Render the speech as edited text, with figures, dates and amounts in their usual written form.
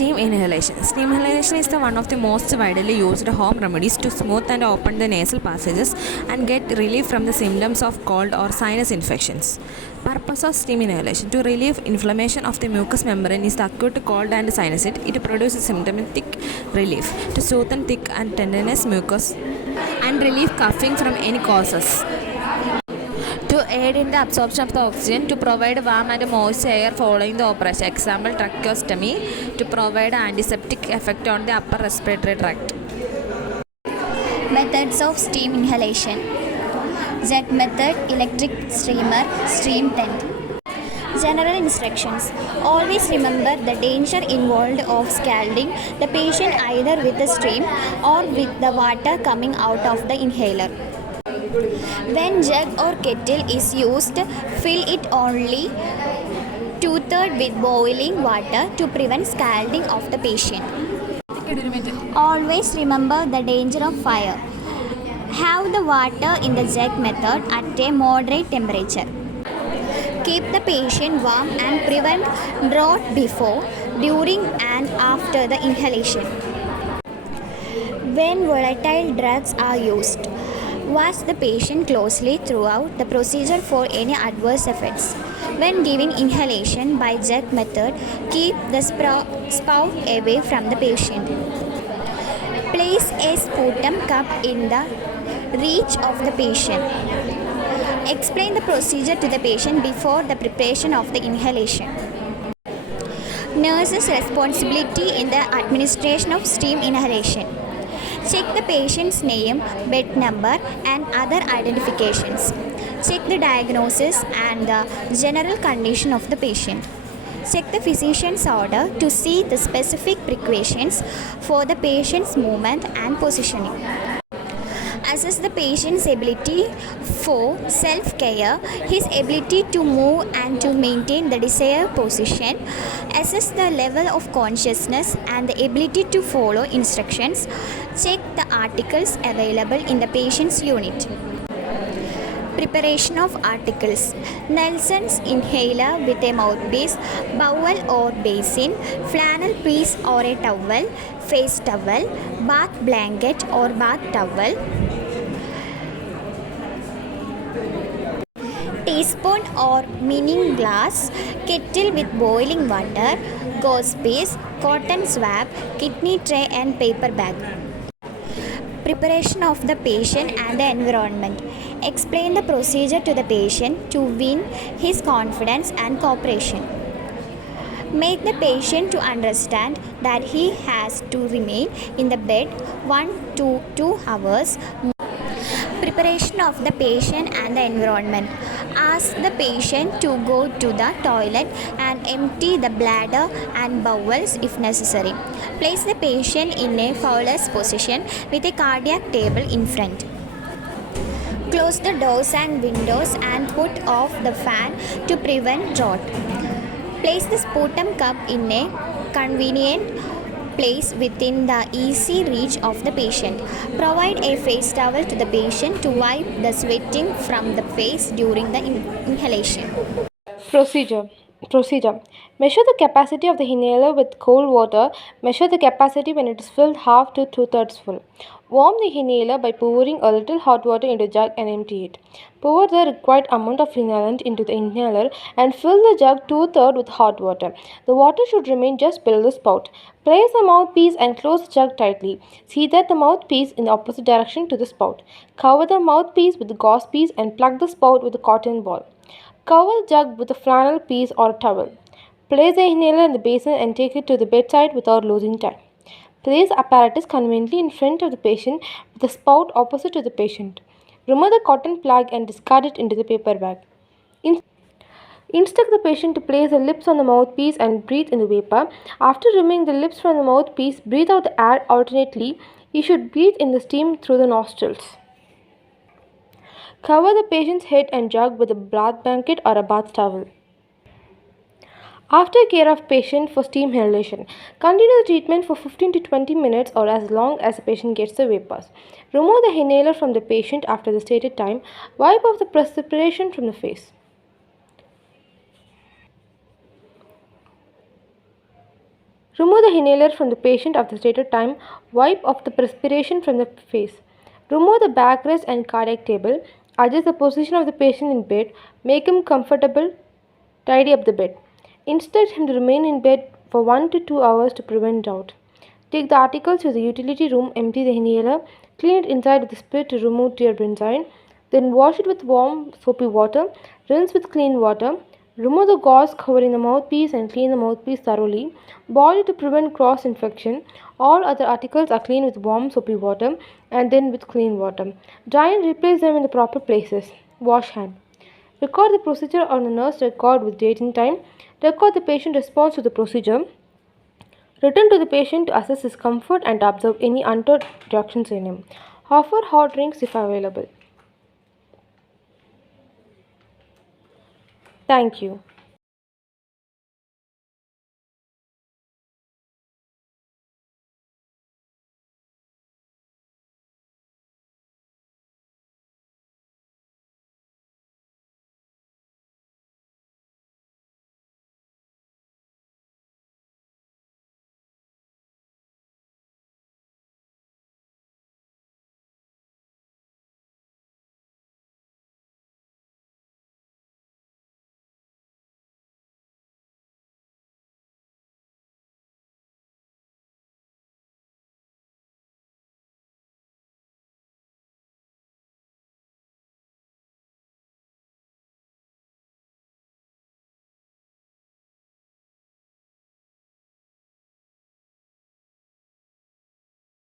Steam inhalation. Steam inhalation is one of the most widely used home remedies to smooth and open the nasal passages and get relief from the symptoms of cold or sinus infections. Purpose of steam inhalation: to relieve inflammation of the mucous membrane is the acute cold and sinus. It produces symptomatic relief, to soothe thick and tendinous mucus and relieve coughing from any causes, to aid in the absorption of the oxygen, to provide warm and moist air following the operation, example tracheostomy, to provide antiseptic effect on the upper respiratory tract. Methods of steam inhalation: jet method, electric streamer, steam tent. General instructions: always remember the danger involved of scalding the patient either with the steam or with the water coming out of the inhaler. When jug or kettle is used, fill it only 2/3 with boiling water to prevent scalding of the patient. Always remember the danger of fire. Have the water in the jug method at a moderate temperature. Keep the patient warm and prevent draught before, during and after the inhalation. When volatile drugs are used, watch the patient closely throughout the procedure for any adverse effects. When giving inhalation by jug method, keep the spout away from the patient. Place a sputum cup in the reach of the patient. Explain the procedure to the patient before the preparation of the inhalation. Nurse's responsibility in the administration of steam inhalation: check the patient's name, bed number, and other identifications. Check the diagnosis and the general condition of the patient. Check the physician's order to see the specific precautions for the patient's movement and positioning. Assess the patient's ability for self-care, his ability to move and to maintain the desired position. Assess the level of consciousness and the ability to follow instructions. Check the articles available in the patient's unit. Preparation of articles: Nelson's inhaler with a mouthpiece, bowel or basin, flannel piece or a towel, face towel, bath blanket or bath towel, teaspoon or mini glass, kettle with boiling water, gauze piece, cotton swab, kidney tray and paper bag. Preparation of the patient and the environment: explain the procedure to the patient to win his confidence and cooperation. Make the patient to understand that he has to remain in the bed 1 to 2 hours. Preparation of the patient and the environment: ask the patient to go to the toilet and empty the bladder and bowels if necessary. Place the patient in a Fowler's position with a cardiac table in front. Close the doors and windows and put off the fan to prevent draught. Place the sputum cup in a convenient place within the easy reach of the patient. Provide a face towel to the patient to wipe the sweating from the face during the inhalation. Procedure. Measure the capacity of the inhaler with cold water. Measure the capacity when it is filled half to 2/3 full. Warm the inhaler by pouring a little hot water into a jug and empty it. Pour the required amount of inhalant into the inhaler and fill the jug 2/3 with hot water. The water should remain just below the spout. Place the mouthpiece and close the jug tightly. See that the mouthpiece in the opposite direction to the spout. Cover the mouthpiece with the gauze piece and plug the spout with a cotton ball. Cover the jug with a flannel piece or a towel. Place the inhaler in the basin and take it to the bedside without losing time. Place the apparatus conveniently in front of the patient with the spout opposite to the patient. Remove the cotton plug and discard it into the paper bag. Instruct the patient to place the lips on the mouthpiece and breathe in the vapor. After removing the lips from the mouthpiece, breathe out the air alternately. You should breathe in the steam through the nostrils. Cover the patient's head and jug with a bath blanket or a bath towel. After care of patient for steam inhalation, continue the treatment for 15 to 20 minutes or as long as the patient gets the vapors. Remove the inhaler from the patient after the stated time. Wipe off the perspiration from the face. Remove the inhaler from the patient after stated time. Wipe off the perspiration from the face. Remove the backrest and cardiac table. Adjust the position of the patient in bed. Make him comfortable. Tidy up the bed. Instruct him to remain in bed for 1 to 2 hours to prevent doubt. Take the articles to the utility room, empty the inhaler, clean it inside with a spirit to remove tear benzine, then wash it with warm soapy water, rinse with clean water, remove the gauze covering the mouthpiece and clean the mouthpiece thoroughly, boil it to prevent cross infection. All other articles are cleaned with warm soapy water and then with clean water. Dry and replace them in the proper places. Wash hand. Record the procedure on the nurse record with date and time. Record the patient response to the procedure. Return to the patient to assess his comfort and observe any untoward reactions in him. Offer hot drinks if available. Thank you.